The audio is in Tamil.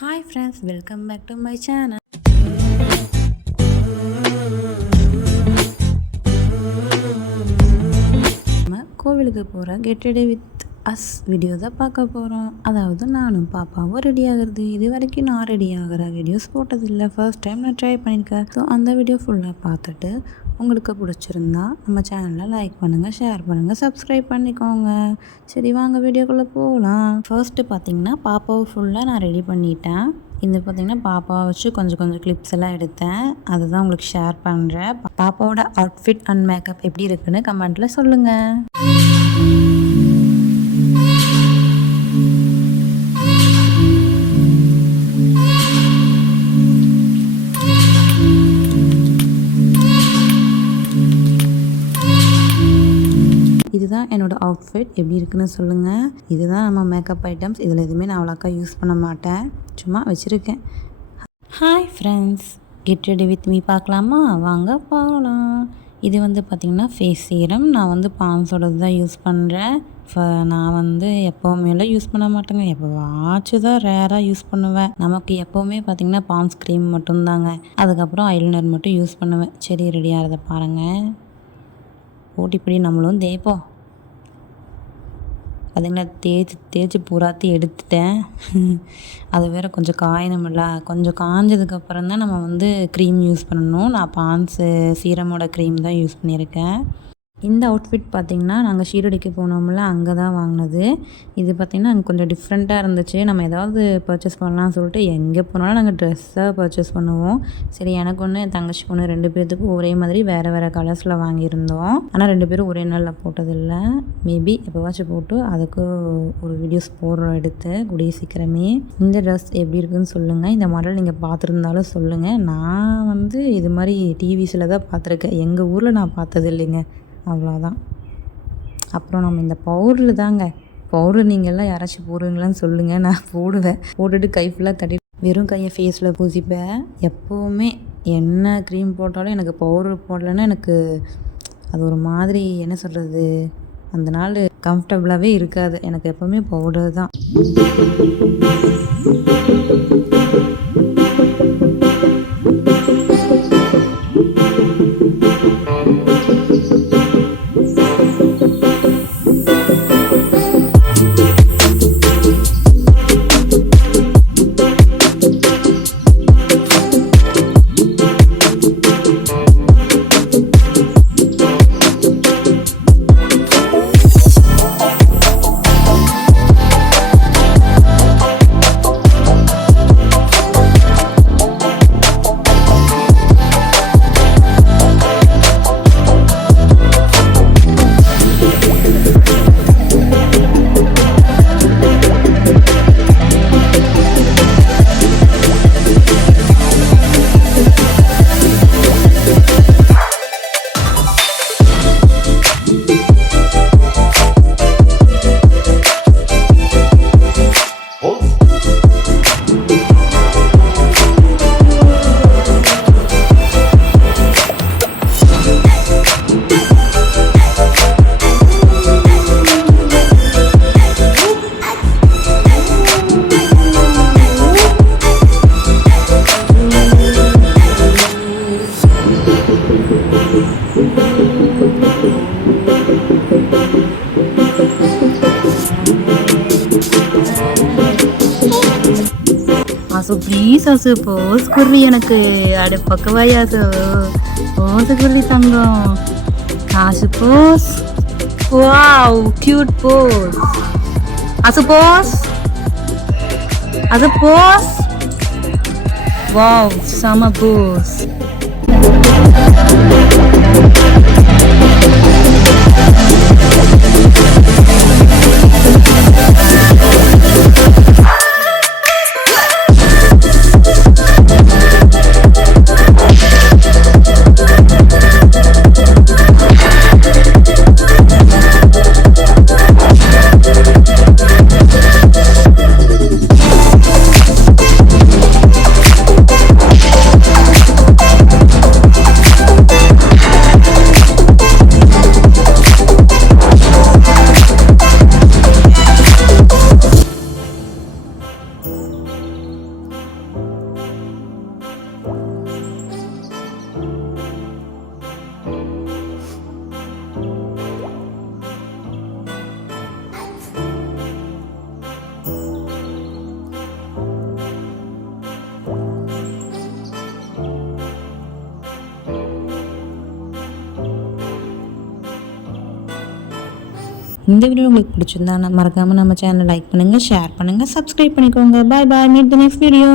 Hi friends, welcome back to my channel. நம்ம கோவிலுக்கு போகிற get ready with us video தான் பார்க்க போகிறோம். அதாவது நானும் பாப்பாவும் ரெடி ஆகிறது. இது வரைக்கும் நான் ரெடி ஆகிற வீடியோஸ் போட்டதில்லை, ஃபர்ஸ்ட் டைம் நான் ட்ரை பண்ணியிருக்கேன். ஸோ அந்த வீடியோ ஃபுல்லாக பார்த்துட்டு உங்களுக்கு பிடிச்சிருந்தா நம்ம சேனலில் லைக் பண்ணுங்கள், ஷேர் பண்ணுங்கள், சப்ஸ்கிரைப் பண்ணிக்கோங்க. சரி வாங்க வீடியோக்குள்ளே போகலாம். ஃபர்ஸ்ட்டு பார்த்திங்கன்னா பாப்பாவை ஃபுல்லாக நான் ரெடி பண்ணிட்டேன். இந்த பார்த்திங்கன்னா பாப்பாவை வச்சு கொஞ்சம் கிளிப்ஸ் எல்லாம் எடுத்தேன், அதுதான் உங்களுக்கு ஷேர் பண்ணுறேன். பாப்பாவோட அவுட்ஃபிட் அண்ட் மேக்கப் எப்படி இருக்குன்னு கமெண்ட்டில் சொல்லுங்கள். இதுதான் என்னோடய அவுட்ஃபிட், எப்படி இருக்குன்னு சொல்லுங்கள். இதுதான் நம்ம மேக்கப் ஐட்டம்ஸ். இதில் எதுவுமே நான் அவ்வளோக்கா யூஸ் பண்ண மாட்டேன், சும்மா வச்சுருக்கேன். Hi friends, get ready with me பார்க்கலாமா? வாங்க பார்க்கலாம். இது பார்த்திங்கன்னா ஃபேஸ் சீரம். நான் பான்ஸோடது தான் யூஸ் பண்ணுறேன். நான் எப்போவுமே யூஸ் பண்ண மாட்டேங்க, எப்போவாச்சும் தான் ரேராக யூஸ் பண்ணுவேன். நமக்கு எப்போவுமே பார்த்திங்கன்னா பான்ஸ் க்ரீம் மட்டும்தாங்க, அதுக்கப்புறம் ஐலைனர் மட்டும் யூஸ் பண்ணுவேன். சரி ரெடி ஆகிறத பாருங்கள். ஓட்டிப்படி நம்மளும் தேய்ப்போம். பார்த்திங்கன்னா தேய்ச்சி பூராத்தி எடுத்துட்டேன். அது வேறு கொஞ்சம் காயணுமில்ல, கொஞ்சம் காஞ்சதுக்கப்புறம் தான் நம்ம க்ரீம் யூஸ் பண்ணணும். நான் பான்ஸு சீரமோட க்ரீம் தான் யூஸ் பண்ணியிருக்கேன். இந்த அவுட்ஃபிட் பார்த்திங்கன்னா நாங்கள் ஷீரடிக்கு போனோம்ல, அங்கே தான் வாங்கினது. இது பார்த்திங்கன்னா அங்கே கொஞ்சம் டிஃப்ரெண்ட்டாக இருந்துச்சு. நம்ம ஏதாவது பர்ச்சேஸ் பண்ணலாம்னு சொல்லிட்டு எங்கே போனாலும் நாங்கள் ட்ரெஸ்ஸாக பர்ச்சேஸ் பண்ணுவோம். சரி எனக்கு ஒன்று, என் தங்கச்சி பொண்ணு 2 பேர்த்துக்கும் ஒரே மாதிரி வேறு கலர்ஸில் வாங்கியிருந்தோம். ஆனால் 2 பேரும் ஒரே நாளில் போட்டதில்லை. மேபி எப்போவாச்சும் போட்டு அதுக்கு ஒரு வீடியோஸ் போடுறோம் எடுத்து கூடிய சீக்கிரமே. இந்த ட்ரெஸ் எப்படி இருக்குதுன்னு சொல்லுங்கள். இந்த மாடல் நீங்கள் பார்த்துருந்தாலும் சொல்லுங்கள். நான் இது மாதிரி டிவிஸில் தான் பார்த்துருக்கேன், எங்கள் ஊரில் நான் பார்த்தது இல்லைங்க, அவ்வளோதான். அப்புறம் நம்ம இந்த பவுடர் தாங்க, பவுடர் நீங்கள்லாம் யாராச்சும் போடுவீங்களான்னு சொல்லுங்கள், நான் போடுவேன். போட்டுட்டு கை ஃபுல்லாக தட்டி வெறும் கையை ஃபேஸில் பூசிப்பேன். எப்போவுமே என்ன க்ரீம் போட்டாலும் எனக்கு பவுடர் போடலைன்னா எனக்கு அது ஒரு மாதிரி, என்ன சொல்கிறது, அந்த நாள் கம்ஃபர்டபுளாகவே இருக்காது. எனக்கு எப்போவுமே பவுடர் தான். आसू प्लीज आसू पोज कुर्री எனக்கு அட பக்கவாயாசு போஸ் குர்ரி தங்கம். ஆசு போஸ், வாவ் கியூட் போஸ். ஆசு போஸ், அது போஸ், வாவ் சம போஸ். இந்த வீடியோ உங்களுக்கு பிடிச்சிருந்தா மறக்காமல் நம்ம சேனலை லைக் பண்ணுங்கள், ஷேர் பண்ணுங்கள், சப்ஸ்கிரைப் பண்ணிக்கோங்க. பாய் பாய், மீட் தி நெக்ஸ்ட் வீடியோ.